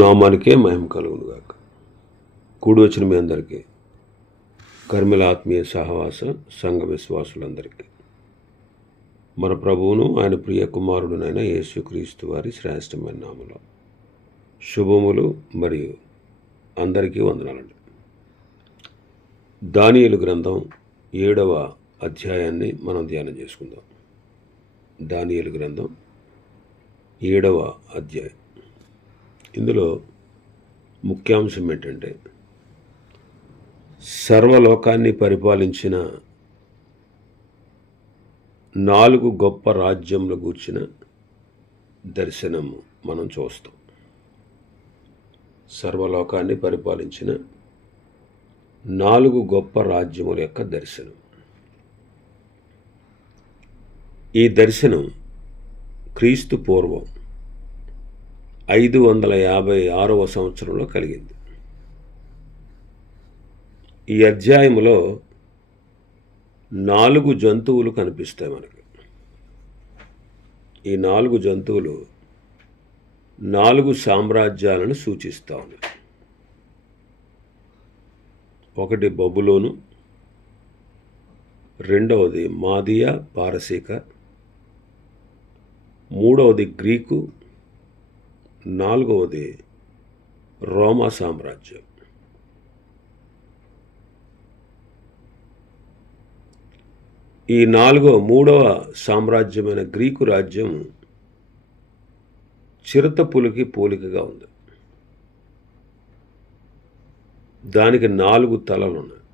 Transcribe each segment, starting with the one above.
నామానికే మహిమ కలుగునుగాక. కూడి వచ్చిన మీ అందరికీ, కర్మిల ఆత్మీయ సహవాస సంఘ విశ్వాసులందరికీ మన ప్రభువును ఆయన ప్రియ కుమారుడునైన యేసుక్రీస్తు వారి శ్రేష్టమైన నామములో శుభములు మరియు అందరికీ వందనాలండి. దానియేలు గ్రంథం 7వ అధ్యాయాన్ని మనం ధ్యానం చేసుకుందాం. దానియేలు గ్రంథం 7వ అధ్యాయం. ఇందులో ముఖ్యాంశం ఏంటంటే, సర్వలోకాన్ని పరిపాలించిన 4 గొప్ప రాజ్యముల గూర్చిన దర్శనము మనం చూస్తాం. సర్వలోకాన్ని పరిపాలించిన 4 గొప్ప రాజ్యముల యొక్క దర్శనం. ఈ దర్శనం క్రీస్తు పూర్వం 556వ సంవత్సరంలో కలిగింది. ఈ అధ్యాయములో 4 జంతువులు కనిపిస్తాయి మనకి. ఈ 4 జంతువులు 4 సామ్రాజ్యాలను సూచిస్తూ ఉన్నాయి. ఒకటి బబులోను, రెండవది మాదియా పారసీక, మూడవది గ్రీకు, 4వది రోమా సామ్రాజ్యం. ఈ మూడవ సామ్రాజ్యమైన గ్రీకు రాజ్యం చిరుతపులికి పోలికగా ఉంది. దానికి 4 తలలు ఉన్నాయి.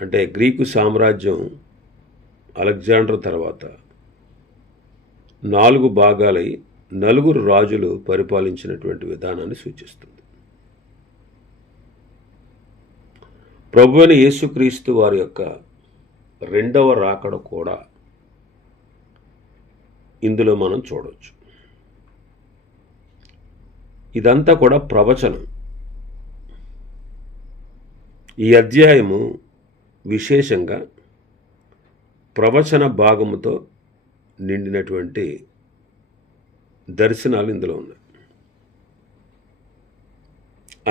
అంటే గ్రీకు సామ్రాజ్యం అలెగ్జాండర్ తర్వాత 4 భాగాలై 4 రాజులు పరిపాలించినటువంటి విధానాన్ని సూచిస్తుంది. ప్రభువైన యేసుక్రీస్తు వారి యొక్క 2వ రాకడ కూడా ఇందులో మనం చూడవచ్చు. ఇదంతా కూడా ప్రవచనం. ఈ అధ్యాయము విశేషంగా ప్రవచన భాగముతో నిండినటువంటి దర్శనాలు ఇందులో ఉన్నాయి.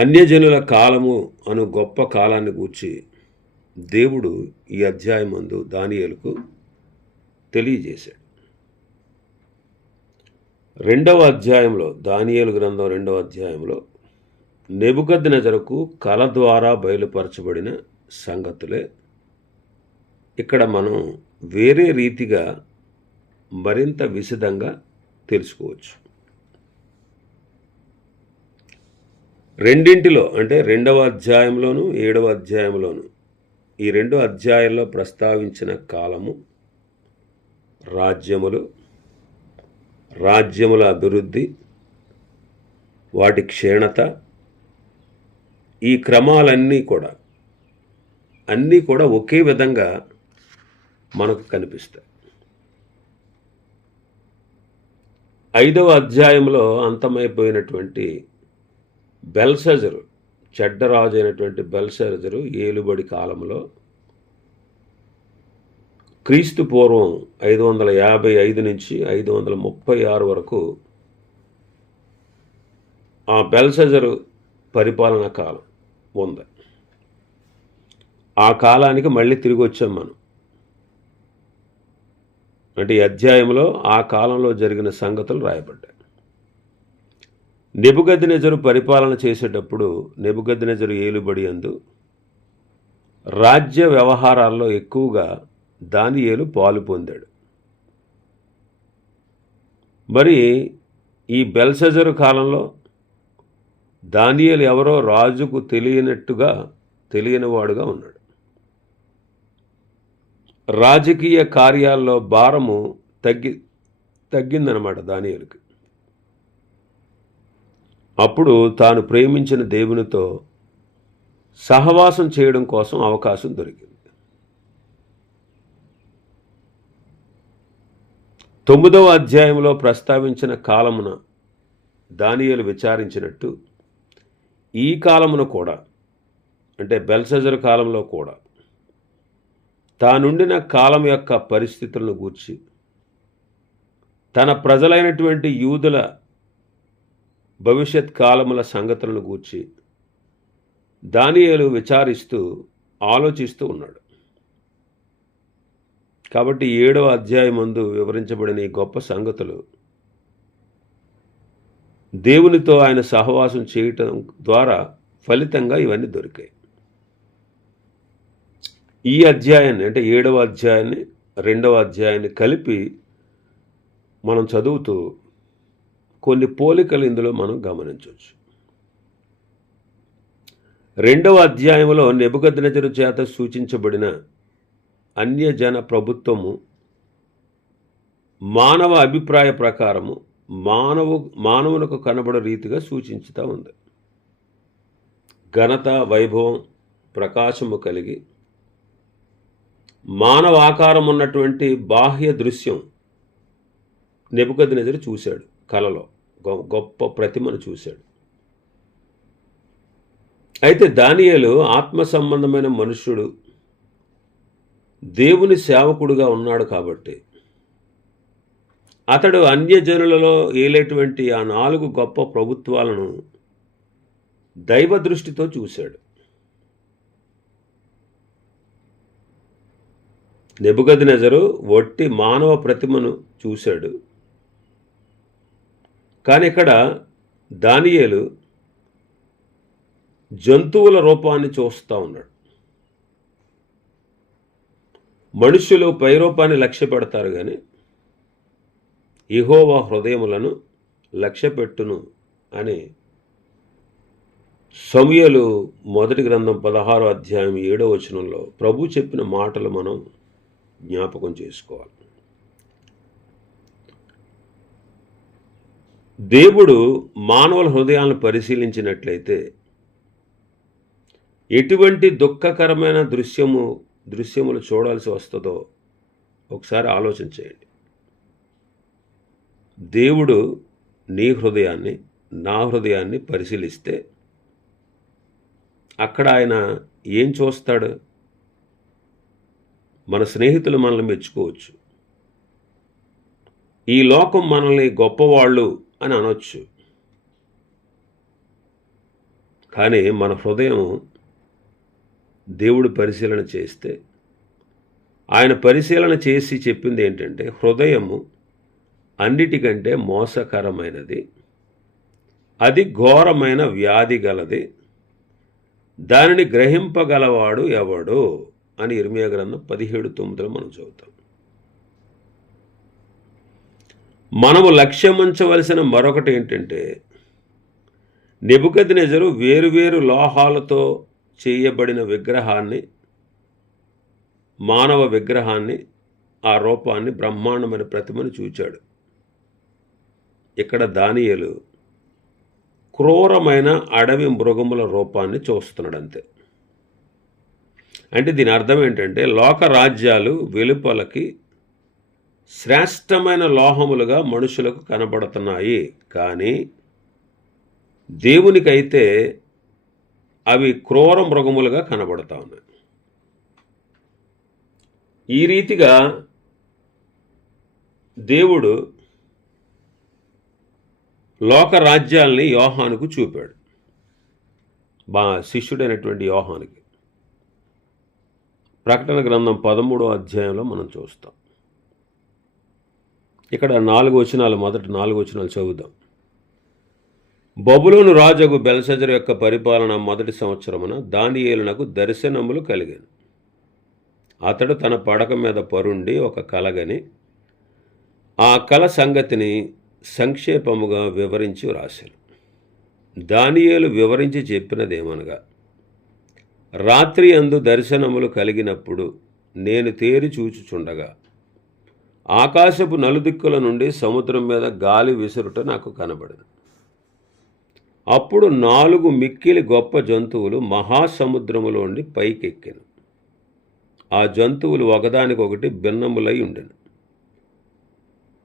అన్యజనుల కాలము అను గొప్ప కాలాన్ని గూర్చి దేవుడు ఈ అధ్యాయమందు దానియేలుకు తెలియజేశాడు. 2వ అధ్యాయంలో, దానియేలు గ్రంథం 2వ అధ్యాయంలో నెబుకద్నెజరుకు కల ద్వారా బయలుపరచబడిన సంగతులే ఇక్కడ మనం వేరే రీతిగా మరింత విశదంగా తెలుసుకోవచ్చు. రెండింటిలో, అంటే 2వ అధ్యాయంలోను 7వ అధ్యాయంలోను, ఈ 2 అధ్యాయాల్లో ప్రస్తావించిన కాలము, రాజ్యముల అభివృద్ధి, వాటి క్షీణత, ఈ క్రమాలన్నీ కూడా ఒకే విధంగా మనకు కనిపిస్తాయి. 5వ అధ్యాయంలో అంతమైపోయినటువంటి బెల్షజరు, చెడ్డరాజు అయినటువంటి బెల్షజరు ఏలుబడి కాలంలో క్రీస్తు పూర్వం 555 నుంచి 536 వరకు ఆ బెల్షజరు పరిపాలన కాలం ఉంది. ఆ కాలానికి మళ్ళీ తిరిగి వచ్చాం మనం. అంటే ఈ అధ్యాయంలో ఆ కాలంలో జరిగిన సంగతులు రాయబడ్డాయి. నెబుకద్నెజరు పరిపాలన చేసేటప్పుడు నెబుకద్నెజరు ఏలుబడి యందు రాజ్య వ్యవహారాల్లో ఎక్కువగా దానియేలు పాలు పొందాడు. మరి ఈ బెల్షజరు కాలంలో దానియేలు ఎవరో రాజుకు తెలియనివాడుగా ఉన్నాడు. రాజకీయ కార్యాల్లో భారము తగ్గిందనమాట దానియేలుకి. అప్పుడు తాను ప్రేమించిన దేవునితో సహవాసం చేయడం కోసం అవకాశం దొరికింది. 9వ అధ్యాయంలో ప్రస్తావించిన కాలమున దానియేలు విచారించినట్టు ఈ కాలమున కూడా, అంటే బెల్షజరు కాలంలో కూడా తానుండిన కాలం యొక్క పరిస్థితులను గూర్చి తన ప్రజలైనటువంటి యూదుల భవిష్యత్ కాలముల సంగతులను గూర్చి దానియేలు విచారిస్తూ ఆలోచిస్తూ ఉన్నాడు. కాబట్టి 7వ అధ్యాయమందు వివరించబడిన ఈ గొప్ప సంగతులు దేవునితో ఆయన సహవాసం చేయటం ద్వారా ఫలితంగా ఇవన్నీ దొరికాయి. ఈ అధ్యాయాన్ని అంటే 7వ అధ్యాయాన్ని 2వ అధ్యాయాన్ని కలిపి మనం చదువుతూ కొన్ని పోలికలు ఇందులో మనం గమనించవచ్చు. 2వ అధ్యాయంలో నెబుకద్నెజరు చేత సూచించబడిన అన్యజన ప్రభుత్వము మానవ అభిప్రాయ ప్రకారము మానవునకు కనబడే రీతిగా సూచించుతూ ఉంది. ఘనత, వైభవం, ప్రకాశము కలిగి మానవ ఆకారం ఉన్నటువంటి బాహ్య దృశ్యం నెబుకద్నెజరు చూశాడు. కలలో గొప్ప ప్రతిమను చూశాడు. అయితే దానియేలు ఆత్మ సంబంధమైన మనుష్యుడు, దేవుని సేవకుడుగా ఉన్నాడు కాబట్టి అతడు అన్యజనులలో ఏలేటువంటి ఆ 4 గొప్ప ప్రభుత్వాలను దైవ దృష్టితో చూశాడు. నెబుకద్నెజరు వట్టి మానవ ప్రతిమను చూశాడు. కానీ ఇక్కడ దానియేలు జంతువుల రూపాన్ని చూస్తూ ఉన్నాడు. మనుష్యులు పైరూపాన్ని లక్ష్య పెడతారు కానీ యెహోవా హృదయములను లక్ష్యపెట్టును అని సమూయేలు మొదటి గ్రంథం 16వ అధ్యాయం 7వ వచనంలో ప్రభు చెప్పిన మాటలు మనం జ్ఞాపకం చేసుకోవాలి. దేవుడు మానవుల హృదయాలను పరిశీలించినట్లయితే ఎటువంటి దుఃఖకరమైన దృశ్యములు చూడాల్సి వస్తుందో ఒకసారి ఆలోచించేయండి. దేవుడు నీ హృదయాన్ని, నా హృదయాన్ని పరిశీలిస్తే అక్కడ ఆయన ఏం చూస్తాడు? మన స్నేహితులు మనల్ని మెచ్చుకోవచ్చు, ఈ లోకం మనల్ని గొప్పవాళ్ళు అని అనొచ్చు. కానీ మన హృదయం దేవుడు పరిశీలన చేస్తే ఆయన పరిశీలన చేసి చెప్పింది ఏంటంటే, హృదయము అన్నిటికంటే మోసకరమైనది, అది ఘోరమైన వ్యాధి గలది, దానిని గ్రహింపగలవాడు ఎవడు అని ఇర్మియా గ్రంథం 17:9 మనం చదువుతాం. మనము లక్ష్యముంచవలసిన మరొకటి ఏంటంటే, నెబుకద్నెజరు వేరువేరు లోహాలతో చేయబడిన విగ్రహాన్ని, మానవ విగ్రహాన్ని, ఆ రూపాన్ని, బ్రహ్మాండమైన ప్రతిమను చూచాడు. ఇక్కడ దానియేలు క్రూరమైన అడవి మృగముల రూపాన్ని చూస్తున్నాడు అంతే. అంటే దీని అర్థం ఏంటంటే, లోక రాజ్యాలు వెలుపలకి శ్రేష్టమైన లోహములుగా మనుషులకు కనబడుతున్నాయి, కానీ దేవునికైతే అవి క్రూర మృగములుగా కనబడుతూ ఉన్నాయి. ఈ రీతిగా దేవుడు లోక రాజ్యాల్ని యోహానుకు చూపాడు, శిష్యుడైనటువంటి యోహానుకి. ప్రకటన గ్రంథం 13వ అధ్యాయంలో మనం చూస్తాం. ఇక్కడ 4 వచనాలు, మొదటి 4 వచనాలు చదువుదాం. బబులోను రాజగు బెల్షజరు యొక్క పరిపాలన మొదటి సంవత్సరమున దానియేలునకు దర్శనములు కలిగాను. అతడు తన పడక మీద పరుండి ఒక కలగని ఆ కల సంగతిని సంక్షేపముగా వివరించి వ్రాశాను. దానియేలు వివరించి చెప్పినదేమనగా, రాత్రి అందు దర్శనములు కలిగినప్పుడు నేను తేరి చూచుచుండగా ఆకాశపు నలుదిక్కుల నుండి సముద్రం మీద గాలి విసురుట నాకు కనబడింది. అప్పుడు 4 మిక్కిలి గొప్ప జంతువులు మహాసముద్రములోండి పైకెక్కెను. ఆ జంతువులు ఒకదానికొకటి భిన్నములై ఉండెను.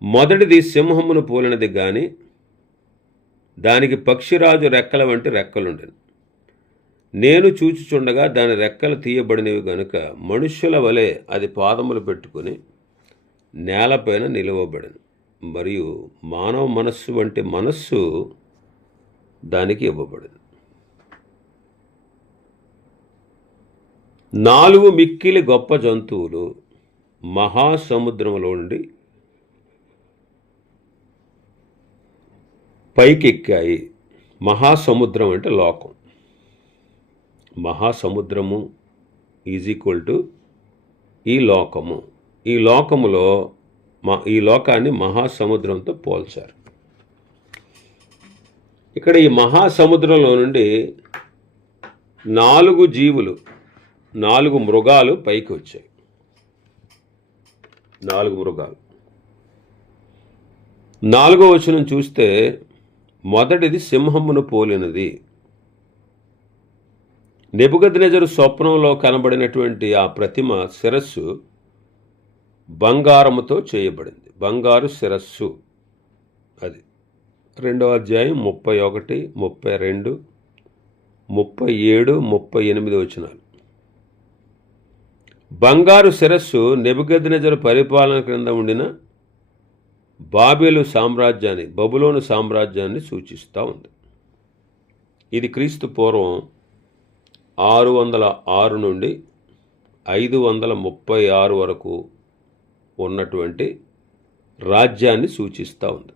మొదటిది సింహమును పోలినది గాని దానికి పక్షిరాజు రెక్కల వంటి రెక్కలుండెను. నేను చూచుచుండగా దాని రెక్కలు తీయబడినవి గనుక మనుష్యుల వలె అది పాదములు పెట్టుకుని నేలపైన నిలువబడెను. మరియు మానవ మనస్సు వంటి మనస్సు దానికి ఇవ్వబడింది. 4 మిక్కిలి గొప్ప జంతువులు మహాసముద్రంలో నుండి పైకెక్కాయి. మహాసముద్రం అంటే లోకం. మహాసముద్రము ఈజ్ ఈక్వల్ టు ఈ లోకము. ఈ లోకములో ఈ లోకాన్ని మహాసముద్రంతో పోల్చారు. ఇక్కడ ఈ మహాసముద్రంలో నుండి 4 జీవులు, 4 మృగాలు పైకి వచ్చాయి. 4 మృగాలు. 4వ వచనం చూస్తే మొదటిది సింహమును పోలినది. నెబుకద్నెజరు స్వప్నంలో కనబడినటువంటి ఆ ప్రతిమ శిరస్సు బంగారముతో చేయబడింది. బంగారు శిరస్సు. అది 2వ అధ్యాయం 31, 32, 37, 38 వచనాలు. బంగారు శిరస్సు నెబుకద్నెజరు పరిపాలన క్రింద ఉండిన బబులోను సామ్రాజ్యాన్ని సూచిస్తూ ఉంది. ఇది క్రీస్తు పూర్వం 606 నుండి 536 వరకు ఉన్నటువంటి రాజ్యాన్ని సూచిస్తూ ఉంది.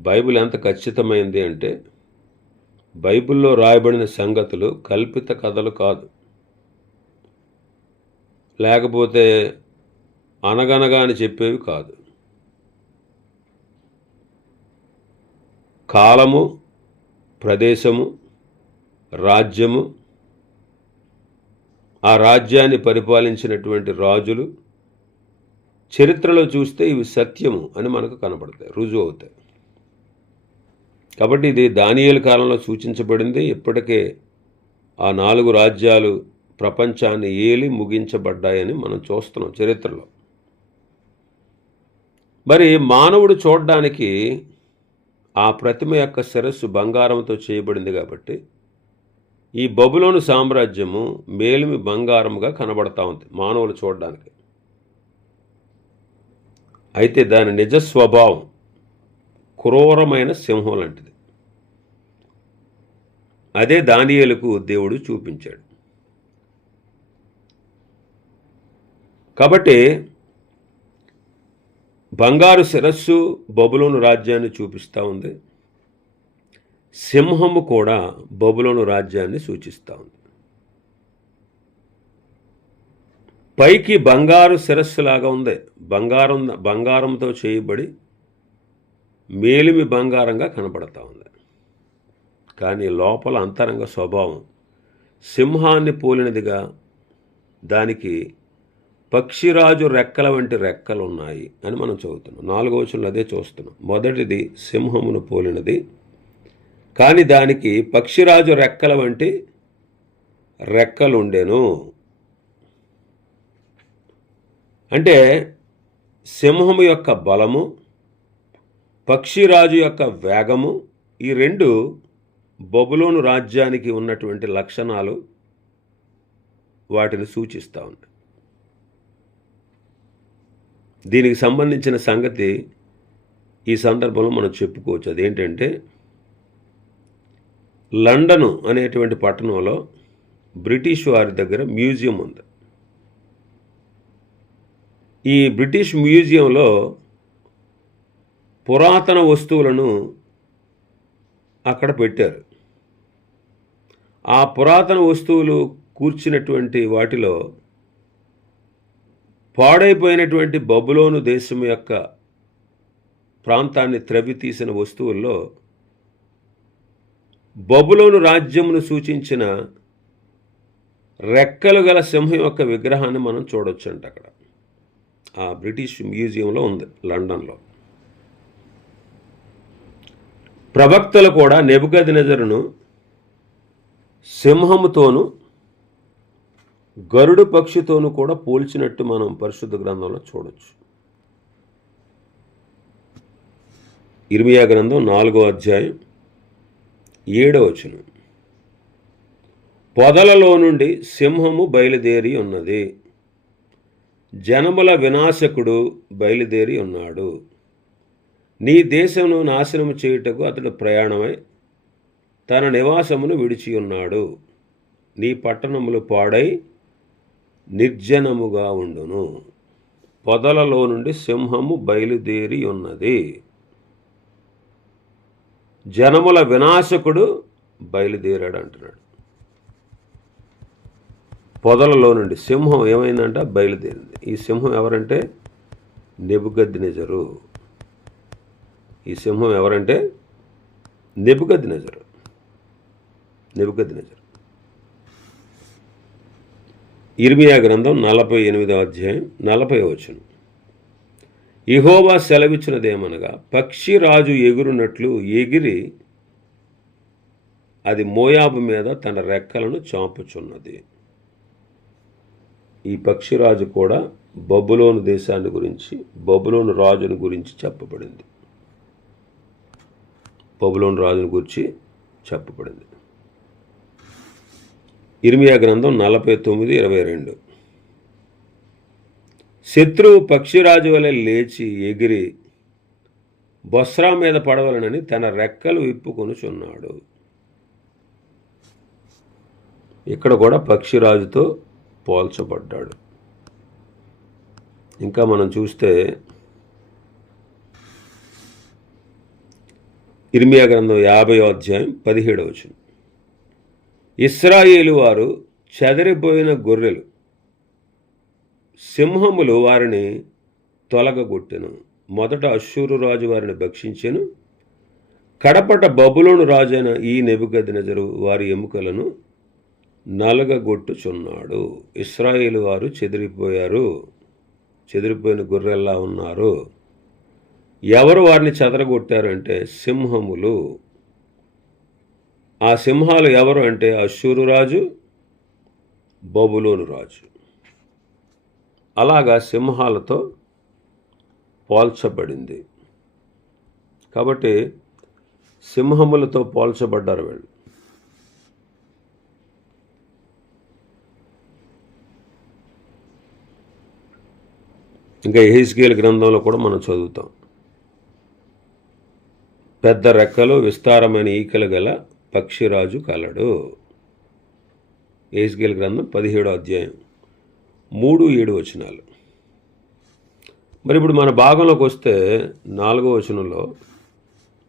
బైబిల్ ఎంత ఖచ్చితమైంది అంటే, బైబిల్లో రాయబడిన సంగతులు కల్పిత కథలు కాదు, లేకపోతే అనగనగా అని చెప్పేవి కాదు. కాలము, ప్రదేశము, రాజ్యము, ఆ రాజ్యాన్ని పరిపాలించినటువంటి రాజులు, చరిత్రలో చూస్తే ఇవి సత్యము అని మనకు కనపడతాయి, రుజువు అవుతాయి. కాబట్టి ఇది దానియేలు కాలంలో సూచించబడింది. ఇప్పటికే ఆ 4 రాజ్యాలు ప్రపంచాన్ని ఏలి ముగించబడ్డాయని మనం చూస్తున్నాం చరిత్రలో. మరి మానవుడు చూడడానికి ఆ ప్రతిమ యొక్క శిరస్సు బంగారంతో చేయబడింది కాబట్టి ఈ బబులోను సామ్రాజ్యము మేలిమి బంగారముగా కనబడతా ఉంది మానవులు చూడడానికి. అయితే దాని నిజ స్వభావం క్రూరమైన సింహం లాంటిది. అదే దానియేలుకు దేవుడు చూపించాడు. కాబట్టి బంగారు శిరస్సు బబులోను రాజ్యాన్ని చూపిస్తూ ఉంది. సింహము కూడా బబులోను రాజ్యాన్ని సూచిస్తూ ఉంది. పైకి బంగారు శిరస్సులాగా ఉంది, బంగారంతో చేయబడి మేలిమి బంగారంగా కనబడతా ఉంది. కానీ లోపల అంతరంగ స్వభావం సింహాన్ని పోలినదిగా, దానికి పక్షిరాజు రెక్కల వంటి రెక్కలు ఉన్నాయి అని మనం చదువుతున్నాం. 4వ వచనంలో అదే చూస్తున్నాం. మొదటిది సింహమును పోలినది, కానీ దానికి పక్షిరాజు రెక్కల వంటి రెక్కలుండెను. అంటే సింహము యొక్క బలము, పక్షిరాజు యొక్క వేగము, ఈ 2 బబులోను రాజ్యానికి ఉన్నటువంటి లక్షణాలు వాటిని సూచిస్తూ ఉన్నాయి. దీనికి సంబంధించిన సంగతి ఈ సందర్భంలో మనం చెప్పుకోవచ్చు. అదేంటంటే, లండను అనేటువంటి పట్టణంలో బ్రిటిష్ వారి దగ్గర మ్యూజియం ఉంది. ఈ బ్రిటిష్ మ్యూజియంలో పురాతన వస్తువులను అక్కడ పెట్టారు. ఆ పురాతన వస్తువులు కూర్చున్నటువంటి వాటిలో పాడైపోయినటువంటి బబులోను దేశం యొక్క ప్రాంతాన్ని త్రవ్వి తీసిన వస్తువుల్లో బబులోను రాజ్యమును సూచించిన రెక్కలు గల సింహం యొక్క విగ్రహాన్ని మనం చూడొచ్చు అంట. అక్కడ ఆ బ్రిటిష్ మ్యూజియంలో ఉంది, లండన్లో. ప్రవక్తలు కూడా నెబుకద్నెజరును సింహముతోనూ గరుడు పక్షితోనూ కూడా పోల్చినట్టు మనం పరిశుద్ధ గ్రంథంలో చూడొచ్చు. ఇర్మియా గ్రంథం 4వ అధ్యాయం 7వ వచనం. పొదలలో నుండి సింహము బయలుదేరి ఉన్నది, జనముల వినాశకుడు బయలుదేరి ఉన్నాడు. నీ దేశమును నాశనము చేయుటకు అతడు ప్రయాణమై తన నివాసమును విడిచి ఉన్నాడు. నీ పట్టణములు పాడై నిర్జనముగా ఉండును. పొదలలో నుండి సింహము బయలుదేరి ఉన్నది. జనముల వినాశకుడు బయలుదేరాడు అంటున్నాడు. పొదలలో నుండి సింహం ఏమైందంట? బయలుదేరింది. ఈ సింహం ఎవరంటే నెబుకద్నెజరు. ఈ సింహం ఎవరంటే నెబుకద్నెజరు. ఇర్మియా గ్రంథం 48వ అధ్యాయం 40వ వచనం. యెహోవా సెలవిచ్చినదేమనగా, పక్షిరాజు ఎగురునట్లు ఎగిరి అది మోయాబు మీద తన రెక్కలను చాపుచున్నది. ఈ పక్షిరాజు కూడా బబులోను దేశాన్ని గురించి, బబులోను రాజుని గురించి చెప్పబడింది. బబులోను రాజుని గురించి చెప్పబడింది. ఇర్మియా గ్రంథం 49:22. శత్రువు పక్షిరాజు వలె లేచి ఎగిరి బొస్రా మీద పడవలనని తన రెక్కలు విప్పుకొనుచున్నాడు. ఇక్కడ కూడా పక్షిరాజుతో పోల్చబడ్డాడు. ఇంకా మనం చూస్తే ఇర్మియా గ్రంథం 50వ అధ్యాయం 17వ వచనం. ఇశ్రాయేలు వారు చెదరిపోయిన గొర్రెలు, సింహములు వారిని తొలగగొట్టెను. మొదట అష్షూరు రాజు వారిని భక్షించెను. కడపట బబులోను రాజైన ఈ నెబుకద్నెజరు వారి ఎముకలను నలగగొట్టుచున్నాడు. ఇశ్రాయేలు వారు చెదిరిపోయిన గొర్రెల్లా ఉన్నారు. ఎవరు వారిని చెదరగొట్టారంటే సింహములు. ఆ సింహాలు ఎవరు అంటే అష్షూరు రాజు, బబులోను రాజు. అలాగా సింహాలతో పోల్చబడింది. కాబట్టి సింహములతో పోల్చబడ్డారు వీళ్ళు. ఇంకా యెహెజ్కేలు గ్రంథంలో కూడా మనం చదువుతాం. పెద్ద రెక్కలు విస్తారమైన ఈకలు గల పక్షిరాజు కలడు. యెహెజ్కేలు గ్రంథం 17వ అధ్యాయం 3-7 వచనాలు. మరి ఇప్పుడు మన భాగంలోకి వస్తే 4వ వచనంలో,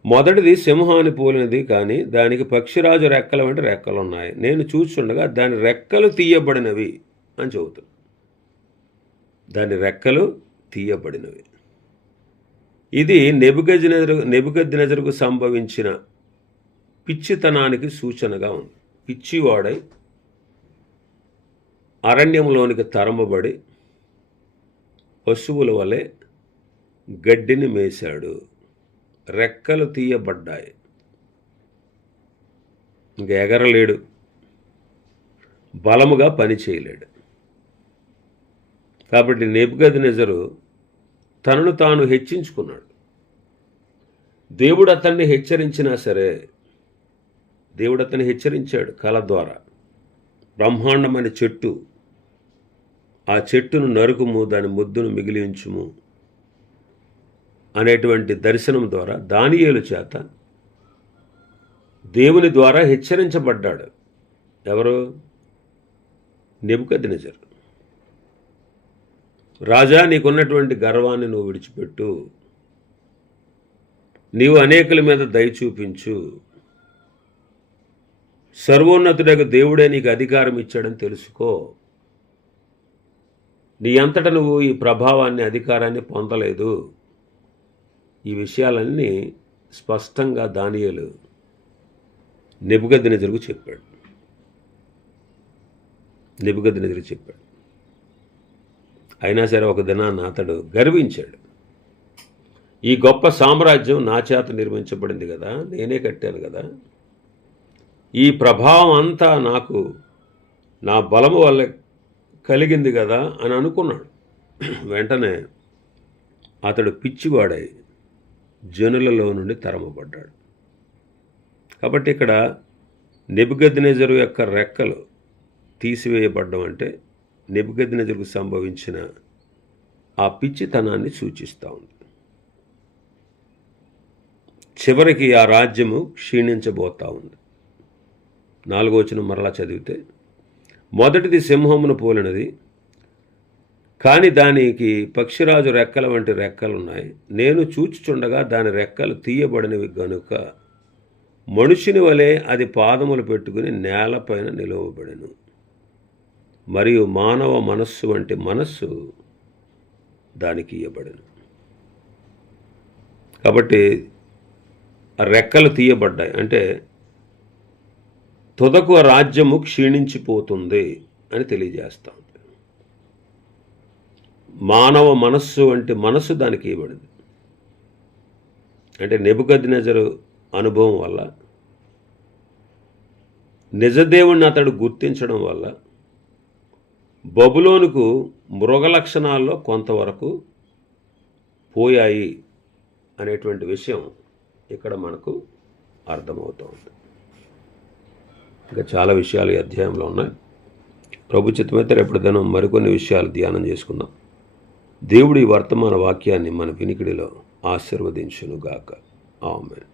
మొదటిది సింహాన్ని పోలినది, కానీ దానికి పక్షిరాజు రెక్కల వంటి రెక్కలు ఉన్నాయి. నేను చూస్తుండగా దాని రెక్కలు తీయబడినవి అని చెబుతుంది. దాని రెక్కలు తీయబడినవి. ఇది నెబుకద్నెజరుకు సంభవించిన పిచ్చితనానికి సూచనగా ఉంది. పిచ్చివాడై అరణ్యంలోనికి తరమబడి పశువుల వలె గడ్డిని మేశాడు. రెక్కలు తీయబడ్డాయి. ఇంక ఎగరలేడు, బలముగా పని చేయలేడు. కాబట్టి నెబుకద్నెజరు తనను తాను హెచ్చించుకున్నాడు. దేవుడు అతన్ని హెచ్చరించినా సరే, దేవుడు అతన్ని హెచ్చరించాడు కళ ద్వారా. బ్రహ్మాండమైన చెట్టు, ఆ చెట్టును నరుకుము, దాని ముద్దును మిగిలించుము అనేటువంటి దర్శనం ద్వారా దానియేలు చేత దేవుని ద్వారా హెచ్చరించబడ్డాడు. ఎవరు? నెబుకద్నెజరు. రాజా, నీకున్నటువంటి గర్వాన్ని నువ్వు విడిచిపెట్టు, నీవు అనేకుల మీద దయ చూపించు, సర్వోన్నతుడకు దేవుడే నీకు అధికారం ఇచ్చాడని తెలుసుకో. నీ అంతటా నువ్వు ఈ ప్రభావాన్ని, అధికారాన్ని పొందలేదు. ఈ విషయాలన్నీ స్పష్టంగా దానియేలు నెబుకద్నెజరుకు చెప్పాడు. అయినా సరే ఒక దినాన్న అతడు గర్వించాడు. ఈ గొప్ప సామ్రాజ్యం నా చేత నిర్మించబడింది కదా, నేనే కట్టాను కదా, ఈ ప్రభావం అంతా నాకు నా బలము వల్ల కలిగింది కదా అని అనుకున్నాడు. వెంటనే అతడు పిచ్చివాడై జనులలో నుండి తరమబడ్డాడు. కాబట్టి ఇక్కడ నెబుకద్నెజరు యొక్క రెక్కలు తీసివేయబడ్డం అంటే నెబుకద్నెజరుకు సంభవించిన ఆ పిచ్చితనాన్ని సూచిస్తూ ఉంది. చివరికి ఆ రాజ్యము క్షీణించబోతా ఉంది. 4వ వచనం మరలా చదివితే, మొదటిది సింహమును పోలినది, కానీ దానికి పక్షిరాజు రెక్కల వంటి రెక్కలున్నాయి. నేను చూచుచుండగా దాని రెక్కలు తీయబడినవి గనుక మనుషుని వలె అది పాదములు పెట్టుకుని నేలపైన నిలువబడెను. మరియు మానవ మనస్సు వంటి మనస్సు దానికి ఇయ్యబడెను. కాబట్టి ఆ రెక్కలు తీయబడ్డాయి అంటే తుదకు ఆ రాజ్యము క్షీణించిపోతుంది అని తెలియజేస్తా ఉంది. మానవ మనస్సు వంటి మనస్సు దానికి ఇవ్వబడింది. అంటే నెబుకద్నెజరు అనుభవం వల్ల, నిజదేవుణ్ణి అతడు గుర్తించడం వల్ల బబులోనుకు మృగ లక్షణాల్లో కొంతవరకు పోయాయి అనేటువంటి విషయం ఇక్కడ మనకు అర్థమవుతుంది. ఇంకా చాలా విషయాలు ఈ అధ్యాయంలో ఉన్నాయి. ప్రభు చిత్తమైతే రేపటి దినం మరికొన్ని విషయాలు ధ్యానం చేసుకుందాం. దేవుడి వర్తమాన వాక్యాన్ని మన వినికిడిలో ఆశీర్వదించునుగాక. ఆమేన్.